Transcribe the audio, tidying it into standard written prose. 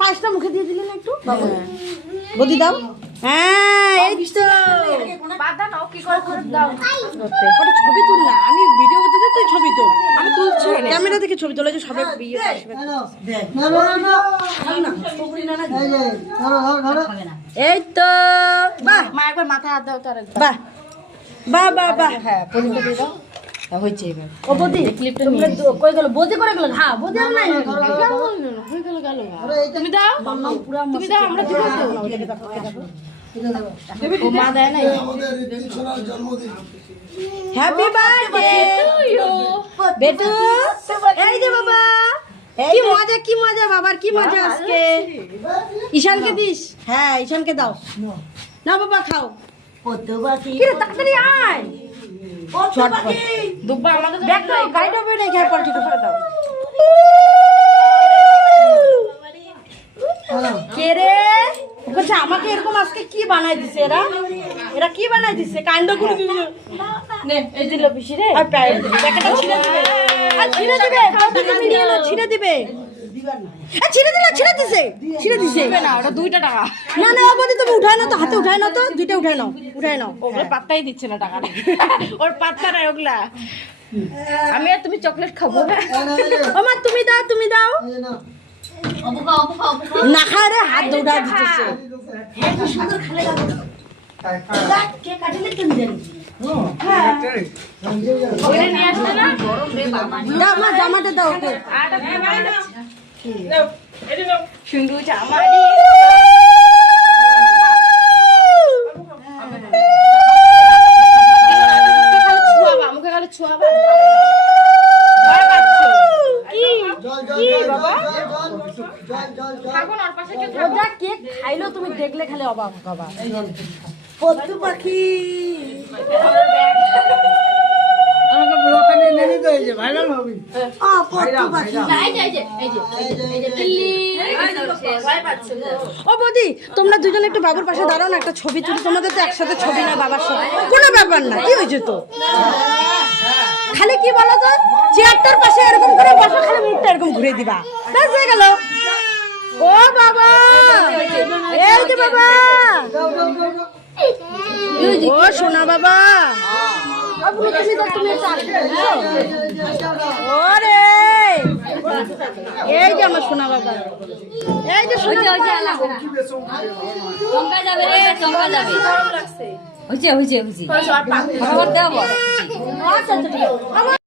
পাঁচটা মুখে দিয়ে দিলেন একটু বদি দাও। হ্যাঁ এই তো বাদা নাও কি করে দাও। ওটা ছবি তুল না, আমি ভিডিও করতে তুই ছবি তুল, আমি তুলছি ক্যামেরা থেকে ছবি তোলে যে সবাই বিয়ে এই তো বাহ মা একবার মাথায় হাত দাও তো আরেকবার। বাহ বাহ বাহ বাহ। হ্যাঁ পরিতে দিয়ে দাও। হয়েছে এবার। ও বদি ক্লিপটা তোমরা কই গেল বদি করে গেল? হ্যাঁ বদি আর নাই হয়ে গেল গেল। তুমি দাও তুমি দাও আমরা দিব তো। ও মা দেয় নাই। হ্যাপি বার্থডে বেটু। এই যে বাবা কি মজা বাবার কি মজা আজকে। ঈশানকে দিস? হ্যাঁ ঈশানকে দাও না বাবা খাও। কি রে তাড়াতাড়ি আয় ঝটপট। দুব্বা আমাদের তো দেখ তো গাড়িটা বের খেয়ে পড় ঠিক করে দাও। কে রে বলছে আমাকে এরকম আজকে কি বানাই দিছে এরা? এরা কি বানাই দিছে? কাণ্ড করে দিছে। নে এই দিল পিসি রে। আর প্যাকেটটা ছিঁড়ে দিবে। আর ছিঁড়ে দিবে কতটা ভিডিও হলো ছিঁড়ে দিবে। এ ছিঁড়ে দিছে ছিঁড়ে দিছে না ওটা 2 টাকা। না না বলি তুমি উঠায় না তো, হাতে উঠায় না তো, দুইটা উঠায় নাও ওগুলো পাত্তাই দিচ্ছে না টাকা। ওর পাত্তা নাই ওগুলা। আমি আর তুমি চকলেট খাবো না। আমার তুমি দাও না খায় রে হাত দৌড়া দিতেছে। ওরে নিয়ে আসছে না গরম রে বাবা। দাও মা জামাটা দাও ওকে। আটা নাও এই নাও সুন্দর জামারি। মুখে খালি ছুয়াবা। ভয় পাচ্ছো কি বাবা? থাকো না ওর পাশে কে থাকো। ওটা কেক খাইলো তুমি দেখলে খালি অবাক হবা। পদ্মু পাখি আমাকে ব্লকে নিয়ে নিতে হয়েছে ভাইরাল হবে। পদ্মু পাখি এই যে দিল্লি ভয় পাচ্ছো। ও বৌদি তোমরা দুজন একটু বাবুর পাশে দাঁড়াও না, একটা ছবি তুলি। তোমাদের তো একসাথে ছবি না বাবার সাথে, কোনো ব্যাপার না। কি হয়েছে তো খালি কি বলো তো, চেয়ারটার পাশে এরকম করে বসে খালি মুখটা এরকম ঘুরে দিবা, ব্যাস হয়ে গেল। ও বাবা এই যে বাবা, ও সোনা বাবা, ওরে এই যে আমার সোনা বাবা, এই যে সোনা বাবা। চমকা যাবে রে, চমকা যাবে। হইছে হইছে হইছে। আবার দেব। আচ্ছা আচ্ছা,